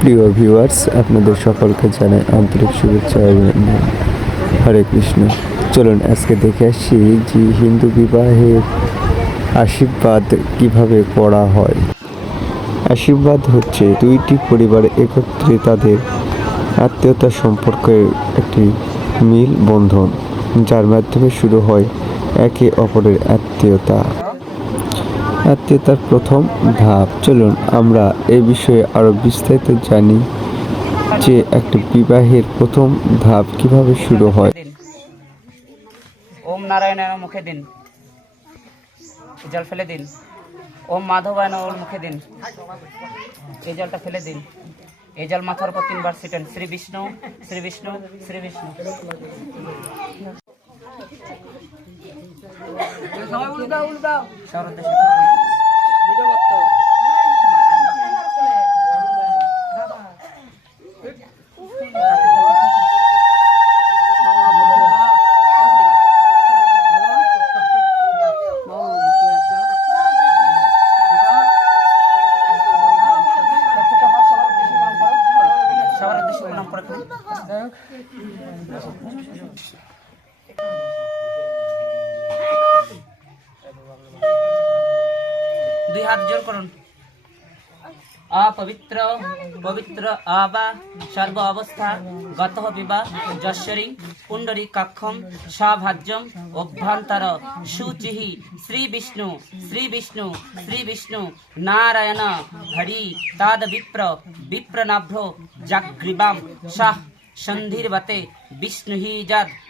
প্রিয় ভিউয়ার্স আপনাদের সকলকে জানাই আন্তরিক শুভেচ্ছা অভিনন্দন। হরে কৃষ্ণ। চলুন আজকে দেখে আসি যে হিন্দু বিবাহের আশীর্বাদ কীভাবে করা হয়। আশীর্বাদ হচ্ছে দুইটি পরিবার একত্রে তাদের আত্মীয়তা সম্পর্কের একটি মিল বন্ধন, যার মাধ্যমে শুরু হয় একে অপরের আত্মীয়তা। আত্মীয়তার প্রথম ধাপ। চলুন, আমরা এই বিষয়ে আরও বিস্তারিত জানি যে একটা বিবাহের প্রথম ধাপ কীভাবে শুরু হয়। ওম নারায়ণায় মুখে দিন। জল ফেলে দিন। ওম মাধবায়ন ওর মুখে দিন। এই জলটা ফেলে দিন। এই জল মাথার উপর তিনবার ছিটেন। শ্রী বিষ্ণু শ্রী বিষ্ণু শ্রী বিষ্ণু সবার উদ্দেশ্যে সবার উদ্দেশ্যে প্রণাম করে দিন। দুই হাত জোর করুন। অপবিত্র, পবিত্র আবা সর্ব অবস্থা, গত বিবাহ, যশ্বরী, পুণ্ডরী কাক্ষম, সাভাজ্যম, অভ্যন্তর শুচিহি শ্রী বিষ্ণু শ্রী বিষ্ণু শ্রী বিষ্ণু, নারায়ণ, হরি, তাদ বিপ্র বিপ্রনাভ্র জাগ্রীবাম, শাহ, সন্ধির্বতে বিষ্ণু হি যদ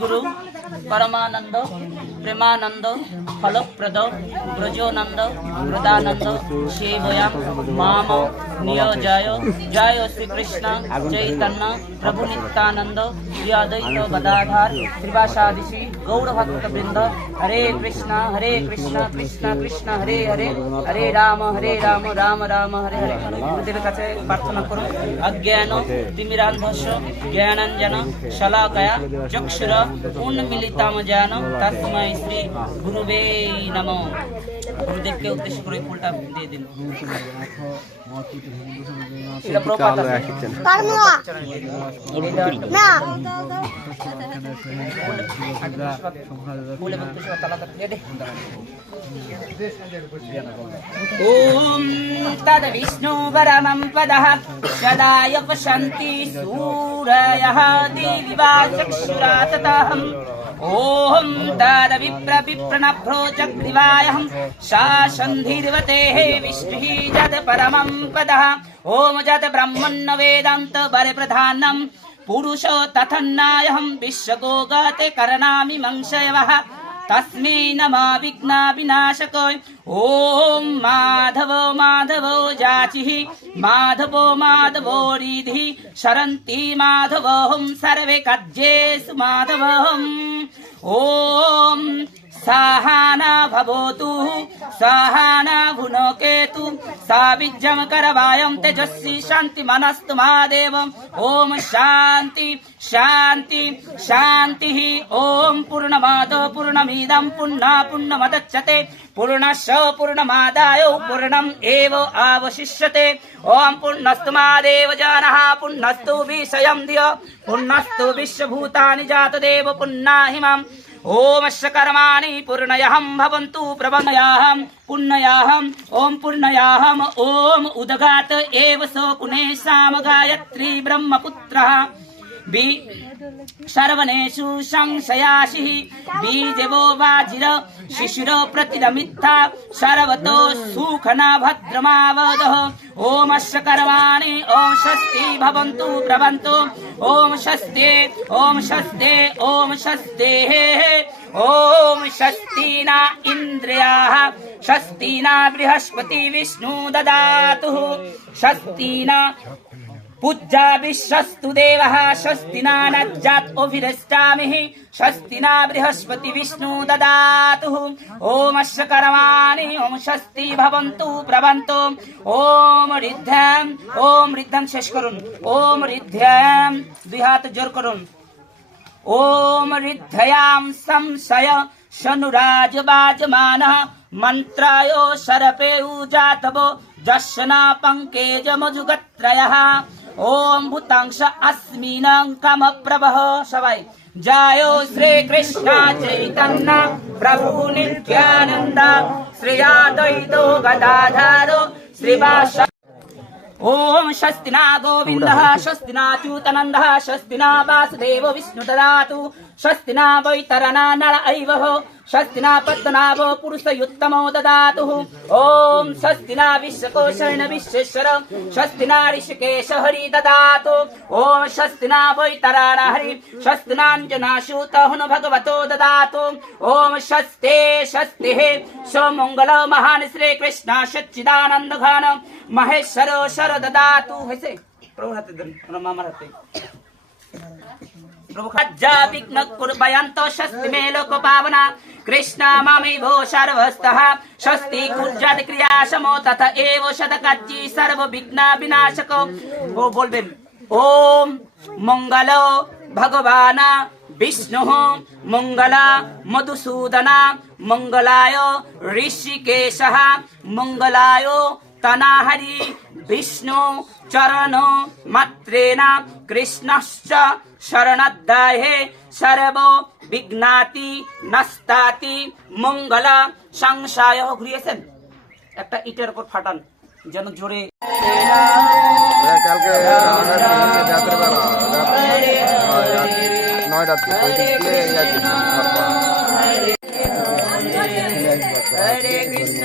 গুরু পরমানন্দ প্রেমানন্দ ফলপ্রদ ব্রজোনন্দ প্রদানন্দ সেবয়াম মাম নিয়োজয় জয় শ্রীকৃষ্ণ চৈতন্য প্রভু নিত্যানন্দ শ্রী অদ্বৈত গদাধার শ্রীবাসাদি শ্রী গৌরভক্ত বৃন্দ হরে কৃষ্ণ হরে কৃষ্ণ কৃষ্ণ কৃষ্ণ হরে হরে হরে রাম হরে রাম রাম রাম হরে হরে গুরুদেবের কাছে প্রার্থনা করুন। অজ্ঞান তিমিরান্ধস্য জ্ঞানাঞ্জন শলাকয়া চক্ষুর উন্মিলিতাম জান তস্মৈ শ্রী গুরুবে নম গুরুদেবকে উদ্দেশ্য করে ফুলটা দিয়ে দিন এটা প্রপাত আছে। না बोले बंद कुछ ताला कर दे ओम तद विष्णु परमं पदः सदाय पशन्ति सूरयः दिवा चक्षुरा ततहम् ओम तद विप्र विप्रनभ्रो चक्रिवायहं शासन्धिर्वतेः विष्णुः जद परमं पदः। ॐ जद ब्रह्मण्य वेदान्त बलप्रधानम् पुरुष तथन्नायहं विश्वगोगते करणामि मंशयवः। तस्मै नमः विघ्नविनाशकाय ॐ माधव माधव जाचिः माधवो माधवो रिधिः शरन्ति माधवोऽहं सर्वे कज्येषु माधवहम् ॐ साहाना भवतु साहाना भुनकेतु साविज्यं करवायं तेजस्वी शान्ति मनस्तु महादेव ॐ शान्ति शान्ति शान्तिः ॐ पूर्णमाद पूर्णमिदं पुण्णा पुण्यमदच्छते पूर्णश पूर्णमादाय पूर्णम् एव आवशिष्यते ॐ पुण्यस्तु महादेव जानः पुण्यस्तु विषयं धिय पुण्यस्तु विश्वभूतानि जातदेव पुण्णाहिमाम् ॐ कर्माणि पूर्णयहं भवन्तु प्रबन्धयाहं पुण्ययाहम् ॐ पुण्ययाहम् ॐ उदगात एव स कुणेशाम गायत्री ब्रह्मपुत्रः बी सर्वनेषु संशयाशिः बीजवो वाजिर शिशिर प्रतिरमित्था सर्वतो सुखना भद्रमावदः ॐ अस्य कर्माणि ॐ स्वस्ति भवन्तु प्रभन्तु ॐ स्वस्ते ॐ स्वस्ते ॐ स्वस्तेः ॐ स्वस्ति न इन्द्रियाः स्वस्ति न बृहस्पति विष्णु ददातु स्वस्ति न पूज्या विश्वस्तु देवः स्वस्ति नानज्जात् अभिरष्टामिः स्वस्ति न बृहस्पति विष्णु ददातु ॐ अस्य कर्माणि ॐ स्वस्ति भवन्तु प्रभन्तु ॐ ঋদ্ধ্যাম ॐ ঋদ্ধ্যাম শেষ করুন ॐ ঋদ্ধ্যাম দুই হাত জোর করুন ॐ ऋद्धयां संशय शनुराजवाजमानः मन्त्रायो शरपे उजातवो दशना ওম ভূতাংশ অস্মিনাং কাম প্রবহ সবাই জয় শ্রী কৃষ্ণ চৈতন্য প্রভু নিত্যানন্দ শ্রেয়াদ্বৈত গদাধার শ্রীবাস ওম স্বস্তি না গোবিন্দ স্বস্তি না চ্যুতানন্দ স্বস্তি না বাসুদেব বিষ্ণু দদাতু स्वस्तिनावैतरणा नर ऐवः स्वस्तिना पद्मनाभो पुरुषयुत्तमो ददातुः ॐ स्वस्तिना विश्वकोशेन विश्वेश्वर स्वस्तिना ऋषिकेश हरि ददातु ॐ स्वस्तिना वैतराण हरि स्वस्तिनाञ्जनाशूत हुनु भगवतो ददातु ॐ स्वस्ते स्वस्तिः सोमङ्गल महान् श्रीकृष्ण सच्चिदानन्द घन महेश्वरो शर ददातु हैसे प्रभु हाते मामार हाते মামার হাতে প্রভু খাজ্জা বিঘ্ন কুর্বয়ন্ত স্বস্তি মে লোক পাবনা কৃষ্ণ মামি ভো সর্বস্তঃ স্বস্তি কুর্জাত ক্রিয়া সমো তথা এব শতকাজ্জি সর্ব ও বলবেন ওম মঙ্গল ভগবান বিষ্ণু মঙ্গল মধুসূদন মঙ্গলায় ঋষিকেশ মঙ্গলায় তনাহরি বিষ্ণু চরণ মাত্রেণ কৃষ্ণশ্চ শরণাধ্যায়ে সর্ব বিঘ্নাতি নস্তাতি মঙ্গল সংশয় ঘুরিয়েছেন একটা ইটের উপর ফাটান যেন জোরে। কালকে রাতের বেলা ওই দিক দিয়ে হরে কৃষ্ণ।